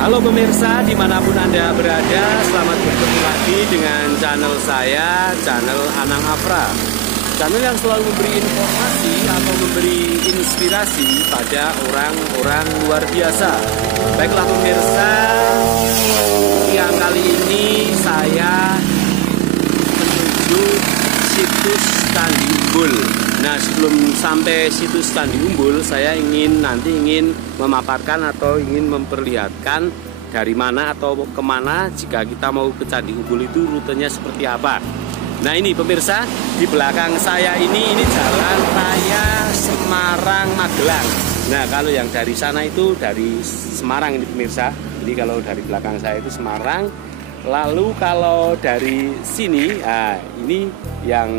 Halo pemirsa, dimanapun Anda berada, selamat bertemu lagi dengan channel saya, channel Anang Afra. Channel yang selalu memberi informasi atau memberi inspirasi pada orang-orang luar biasa. Baiklah pemirsa, yang kali ini saya menuju situs Candi Umbul. Nah, sebelum sampai situs Candi Umbul, saya ingin memaparkan atau ingin memperlihatkan dari mana atau kemana jika kita mau ke Candi Umbul itu rutenya seperti apa. Nah ini pemirsa, di belakang saya ini jalan raya Semarang Magelang. Nah kalau yang dari sana itu dari Semarang ini pemirsa. Ini kalau dari belakang saya itu Semarang. Lalu kalau dari sini, ini yang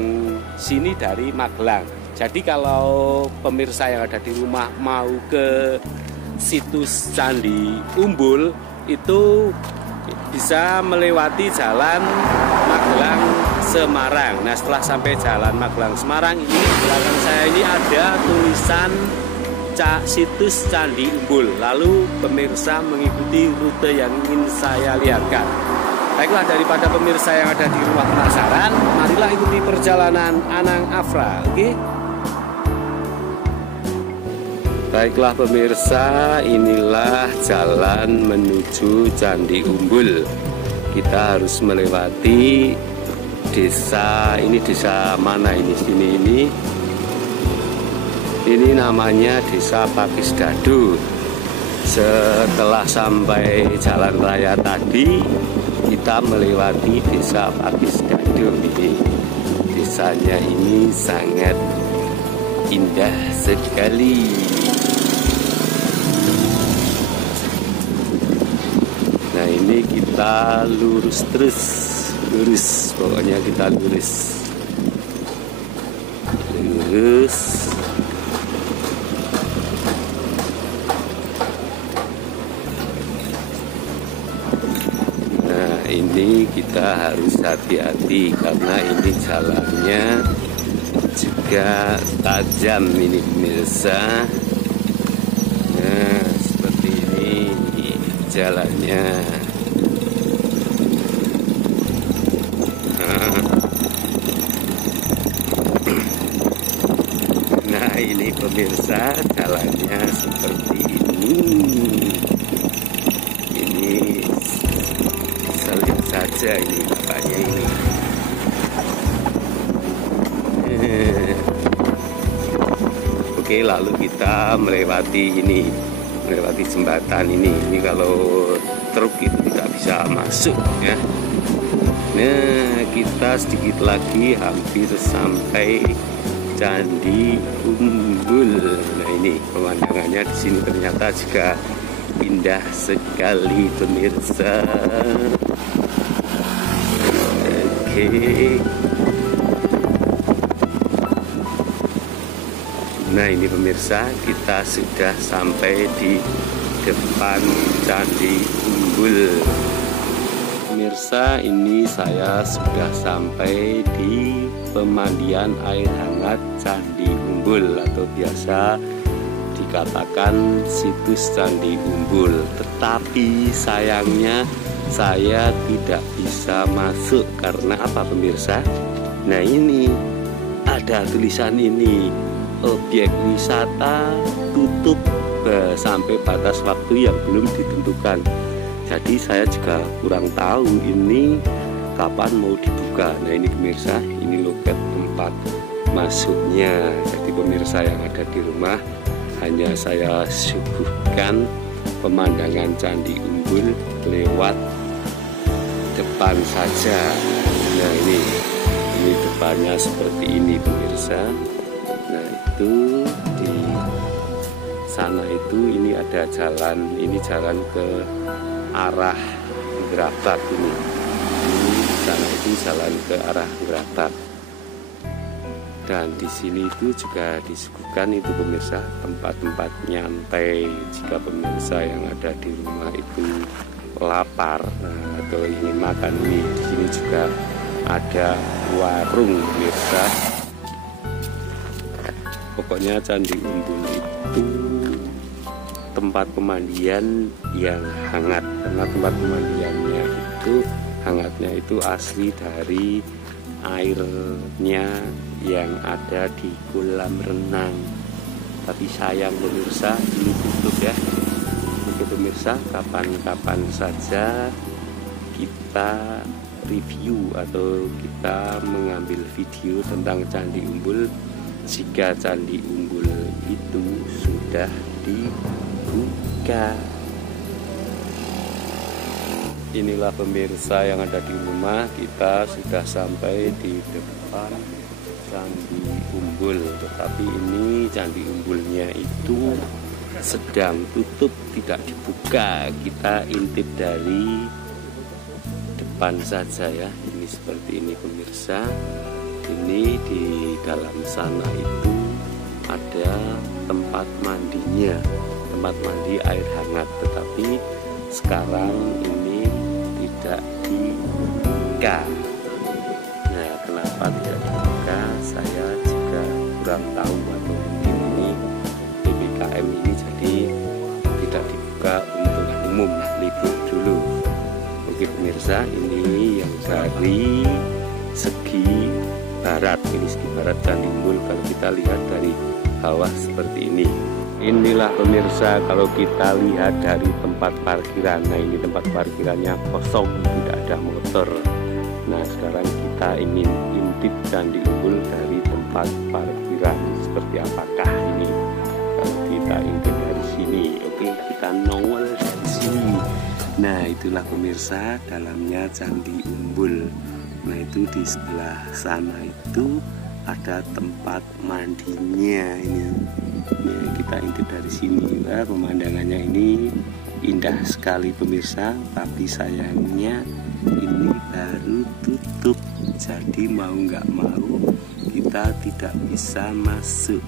sini dari Magelang. Jadi kalau pemirsa yang ada di rumah mau ke situs Candi Umbul itu bisa melewati jalan Magelang Semarang. Nah setelah sampai jalan Magelang Semarang ini di belakang saya ini ada tulisan situs Candi Umbul. Lalu pemirsa mengikuti rute yang ingin saya lihatkan. Baiklah, daripada pemirsa yang ada di rumah penasaran, marilah ikuti perjalanan Anang Afra, oke? Baiklah pemirsa, inilah jalan menuju Candi Umbul. Kita harus melewati desa, ini desa mana ini? Ini namanya Desa Pakisdadu. Setelah sampai jalan raya tadi, kita melewati Desa Pakisdadu ini. Desanya ini sangat indah sekali. Nah ini kita lurus terus, pokoknya kita lurus. Nah ini kita harus hati-hati karena ini jalannya juga tajam ini pemirsa. Nah seperti ini jalannya. Nah ini pemirsa jalannya seperti ini. Ini selip saja ini bapaknya ini. Oke, lalu kita melewati jembatan ini. Ini kalau truk itu tidak bisa masuk ya. Nah, kita sedikit lagi hampir sampai Candi Umbul. Nah, ini pemandangannya di sini ternyata juga indah sekali pemirsa. Oke. Nah ini pemirsa, kita sudah sampai di depan Candi Umbul. Pemirsa, ini saya sudah sampai di pemandian air hangat Candi Umbul atau biasa dikatakan situs Candi Umbul. Tetapi sayangnya saya tidak bisa masuk karena apa pemirsa? Nah ini ada tulisan ini. Objek wisata tutup sampai batas waktu yang belum ditentukan. Jadi saya juga kurang tahu ini kapan mau dibuka. Nah ini pemirsa, ini loket tempat masuknya. Jadi pemirsa yang ada di rumah, hanya saya suguhkan pemandangan Candi Umbul lewat depan saja. Nah ini depannya seperti ini pemirsa. Nah itu di sana itu ini ada jalan, ini jalan ke arah Gerabak ini. Di sana itu jalan ke arah Gerabak. Dan di sini itu juga disuguhkan itu pemirsa tempat-tempat nyantai jika pemirsa yang ada di rumah itu lapar atau ingin makan. Ini di sini juga ada warung pemirsa. Pokoknya Candi Umbul itu tempat pemandian yang hangat, karena tempat pemandiannya itu hangatnya itu asli dari airnya yang ada di kolam renang. Tapi sayang pemirsa, ini tutup ya. Oke pemirsa, kapan-kapan saja kita review atau kita mengambil video tentang Candi Umbul jika Candi Umbul itu sudah dibuka. Inilah pemirsa yang ada di rumah, kita sudah sampai di depan Candi Umbul. Tetapi ini Candi Umbulnya itu sedang tutup, tidak dibuka. Kita intip dari depan saja ya. Ini seperti ini pemirsa. Ini di dalam sana itu ada tempat mandinya, tempat mandi air hangat. Tetapi sekarang ini tidak dibuka. Nah, kenapa tidak dibuka? Saya juga kurang tahu, atau mungkin ini PPKM ini jadi tidak dibuka untuk umum, libur dulu. Oke pemirsa, ini yang dari segi barat, ini segi barat Candi Umbul. Kalau kita lihat dari bawah seperti ini. Inilah pemirsa kalau kita lihat dari tempat parkiran. Nah, ini tempat parkirannya kosong, tidak ada motor. Nah, sekarang kita ingin intip Candi Umbul dari tempat parkiran. Seperti apakah ini kalau kita intip dari sini? Oke, kita nongol dari sini. Nah, itulah pemirsa dalamnya Candi Umbul. Nah, itu di sebelah sana itu ada tempat mandinya. Ini kita intip dari sini. Nah, pemandangannya ini indah sekali pemirsa, tapi sayangnya ini baru tutup. Jadi mau nggak mau kita tidak bisa masuk.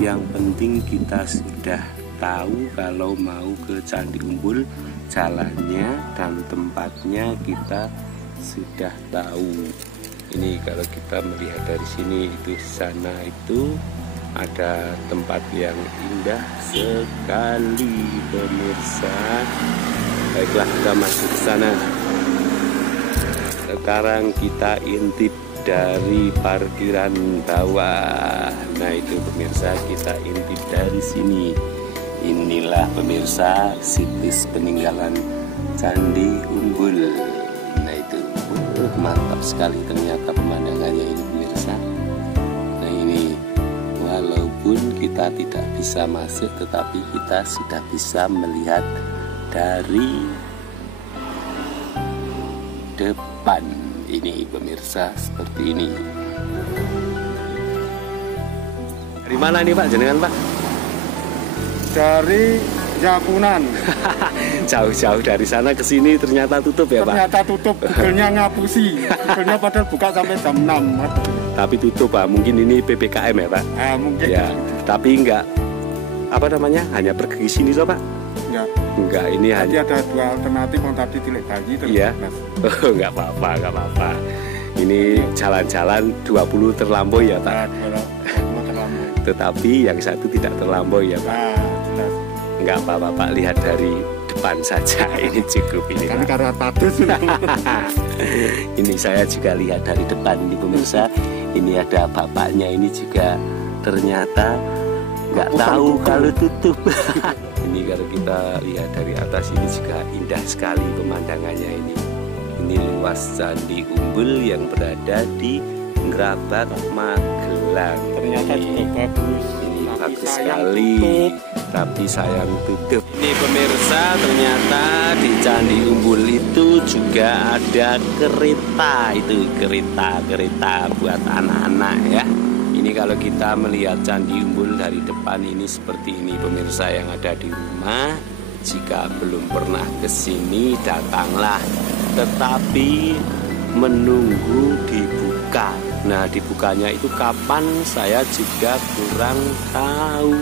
Yang penting kita sudah tahu kalau mau ke Candi Umbul, jalannya dan tempatnya kita sudah tahu. Ini kalau kita melihat dari sini, itu sana itu ada tempat yang indah sekali pemirsa. Baiklah, kita masuk ke sana. Sekarang kita intip dari parkiran bawah. Nah, itu pemirsa, kita intip dari sini. Inilah pemirsa situs peninggalan Candi Umbul. Nah, itu mantap sekali ternyata pemandangannya ini pemirsa. Nah, ini walaupun kita tidak bisa masuk, tetapi kita sudah bisa melihat dari depan ini pemirsa, seperti ini. Dari mana nih Pak, jenengan Pak? Dari Yapunan. Jauh-jauh dari sana ke sini ternyata tutup ya Pak? Ternyata tutup, Google-nya ngapusi. Google-nya padahal buka sampai jam 6. Tapi tutup Pak, mungkin ini PPKM ya Pak? Mungkin ya, tapi enggak, apa namanya, hanya pergi sini loh Pak? Enggak, ini tadi hanya ada dua alternatif, yang tadi Tilik Bayi terus. Iya. Oh, enggak apa-apa, enggak apa-apa. Ini jalan-jalan 20 terlampaui ya Pak? 20 terlampaui. Tetapi yang satu tidak terlampaui ya Pak? Jelas. Enggak apa-apa Pak, lihat dari depan saja. Ini cukup ini Kan Pak. karena padus. Ini saya juga lihat dari depan ini pemirsa. Ini ada bapaknya ini juga ternyata nggak tahu kalau tutup. Ini kalau kita lihat dari atas ini juga indah sekali pemandangannya ini. Ini luas Candi Umbul yang berada di Ngerabak, Magelang. Ternyata juga bagus. Ini tapi bagus sayang sekali, tutup. tapi sayang tutup. Ini pemirsa, ternyata di Candi Umbul itu juga ada kereta. Itu kereta buat anak-anak ya. Ini kalau kita melihat Candi Umbul dari depan ini seperti ini pemirsa yang ada di rumah. Jika belum pernah ke sini, datanglah. Tetapi menunggu dibuka. Nah, dibukanya itu kapan saya juga kurang tahu.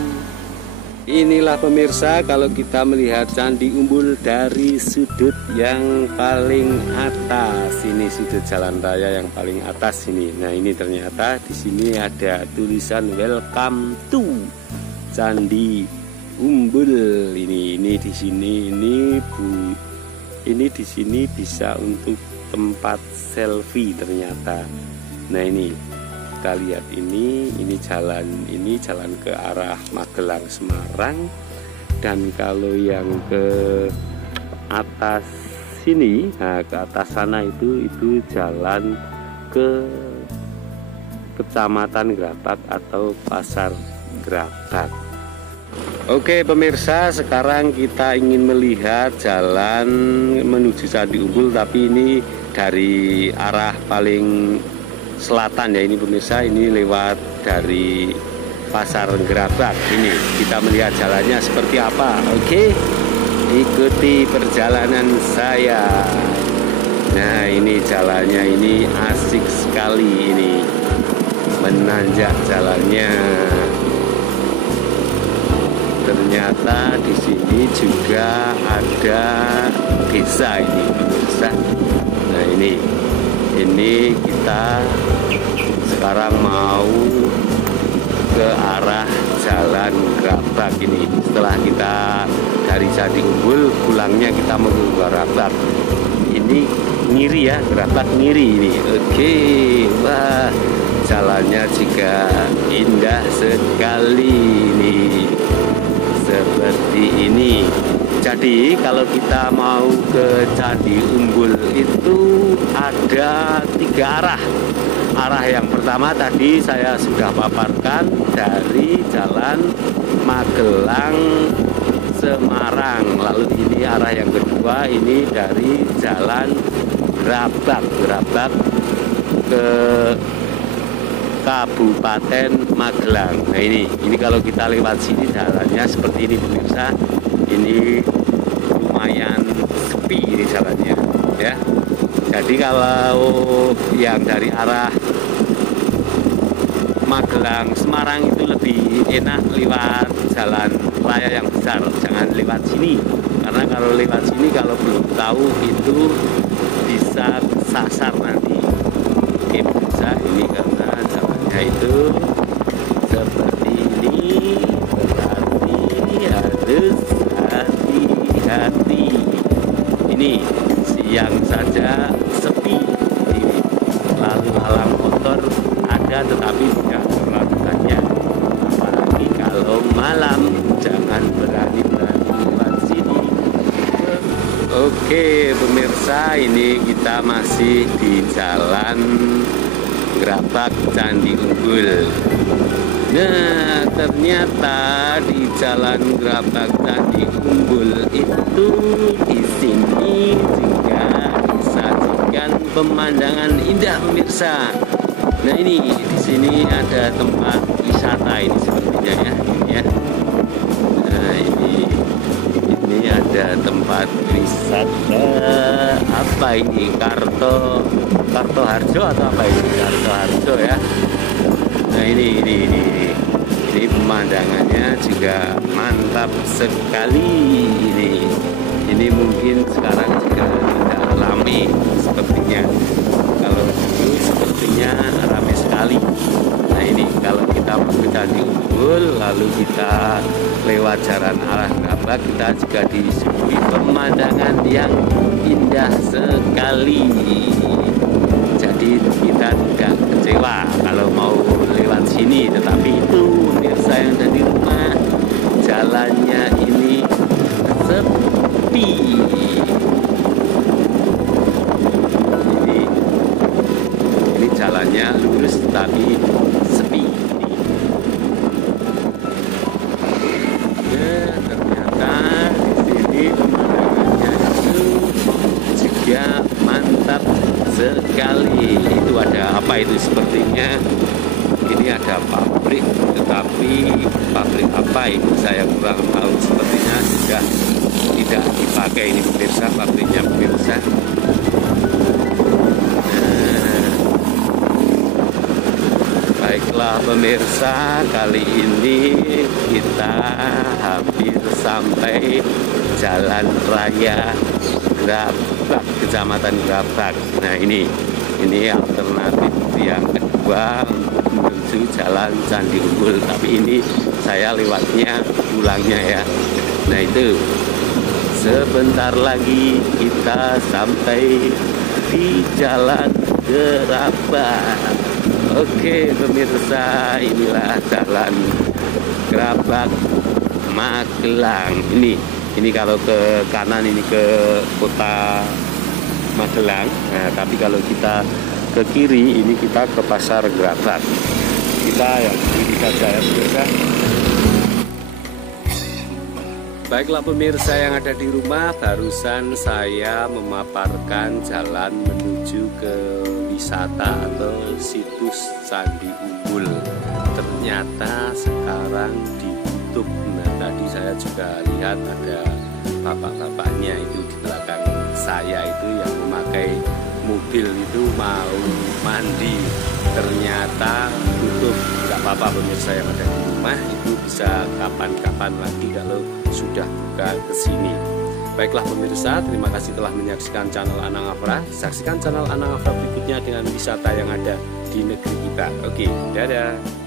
Inilah pemirsa kalau kita melihat Candi Umbul dari sudut yang paling atas. Ini sudut jalan raya yang paling atas ini. Nah, ini ternyata di sini ada tulisan Welcome to Candi Umbul. Ini di sini ini di sini bisa untuk tempat selfie ternyata. Nah ini kita lihat ini jalan ke arah Magelang Semarang, dan kalau yang ke atas sini, nah ke atas sana itu jalan ke Kecamatan Grabak atau Pasar Grabak. Oke pemirsa, sekarang kita ingin melihat jalan menuju Candi Umbul, tapi ini dari arah paling selatan ya ini pemirsa, ini lewat dari Pasar Grabak. Ini kita melihat jalannya seperti apa. Oke, ikuti perjalanan saya. Nah ini jalannya, ini asik sekali, ini menanjak jalannya. Ternyata di sini juga ada desa ini pemirsa. Nah ini kita sekarang mau ke arah Jalan Grabak ini. Setelah kita dari Candi Umbul, pulangnya kita mau ke Grabak. Ini Ngiri ya, Grabak Ngiri ini. Oke, wah jalannya juga indah sekali ini. Seperti ini. Jadi kalau kita mau ke Candi Umbul itu ada 3 arah. Arah yang pertama tadi saya sudah paparkan dari Jalan Magelang Semarang. Lalu ini arah yang kedua, ini dari Jalan Grabak ke Kabupaten Magelang. Nah ini kalau kita lewat sini jalannya seperti ini pemirsa. Ini lumayan sepi ini jalannya ya. Jadi kalau yang dari arah Magelang Semarang itu lebih enak lewat jalan raya yang besar, jangan lewat sini. Karena kalau lewat sini, kalau belum tahu itu bisa sasar nanti. Oke pemirsa, ini karena jalannya itu seperti ini, berarti harus hati-hati. Ini siang saja sepi, lalu alam motor ada tetapi tidak terlalu banyak. Apalagi kalau malam, jangan berani-berani lewat sini. Oke pemirsa, ini kita masih di Jalan Grabak Candi Umbul. Nah ternyata di Jalan Grabak Candi Umbul itu di sini juga disajikan pemandangan indah pemirsa. Nah ini di sini ada tempat wisata ini sepertinya ya, ini ya. Nah ini ada tempat wisata apa ini, Kartoharjo atau apa ini, Kartoharjo ya. Nah ini pemandangannya juga mantap sekali ini mungkin sekarang juga tidak ramai sepertinya. Kalau dulu sepertinya ramai sekali. Nah ini kalau kita ke Candi Umbul lalu kita lewat jalan arah Grabak, kita juga disuguhi pemandangan yang indah sekali. Jadi kita tidak kecewa kalau mau lewat sini, tetapi itu pemirsa yang ada di rumah, jalannya ini sepi. Ini jalannya lurus tapi sepi. Ya, ternyata di sini pemandangannya itu juga mantap sekali. Itu ada apa itu, sepertinya ini ada pabrik, tetapi pabrik apa itu saya kurang tahu. Sepertinya sudah tidak dipakai ini pemirsa, pabriknya pemirsa. Baiklah pemirsa, kali ini kita hampir sampai Jalan Raya Grabak, Kecamatan Grabak. Nah ini alternatif yang kedua menuju Jalan Candi Umbul, tapi ini saya lewatnya pulangnya ya. Nah itu sebentar lagi kita sampai di Jalan Gerabak. Oke pemirsa, inilah Jalan Gerabak Magelang. Ini kalau ke kanan ini ke kota Magelang. Nah, tapi kalau kita ke kiri ini kita ke Pasar Gerabak. Kita yang kiri saja ya pemirsa. Baiklah pemirsa yang ada di rumah, barusan saya memaparkan jalan menuju ke wisata atau situs Candi Umbul. Ternyata sekarang ditutup. Nah tadi saya juga lihat ada bapak-bapaknya itu di belakang saya itu yang memakai mobil itu mau mandi, ternyata tutup. Gak apa-apa pemirsa yang ada di rumah, itu bisa kapan-kapan lagi kalau sudah buka ke sini. Baiklah pemirsa, terima kasih telah menyaksikan channel Anang Afra. Saksikan channel Anang Afra berikutnya dengan wisata yang ada di negeri kita. Oke, dadah.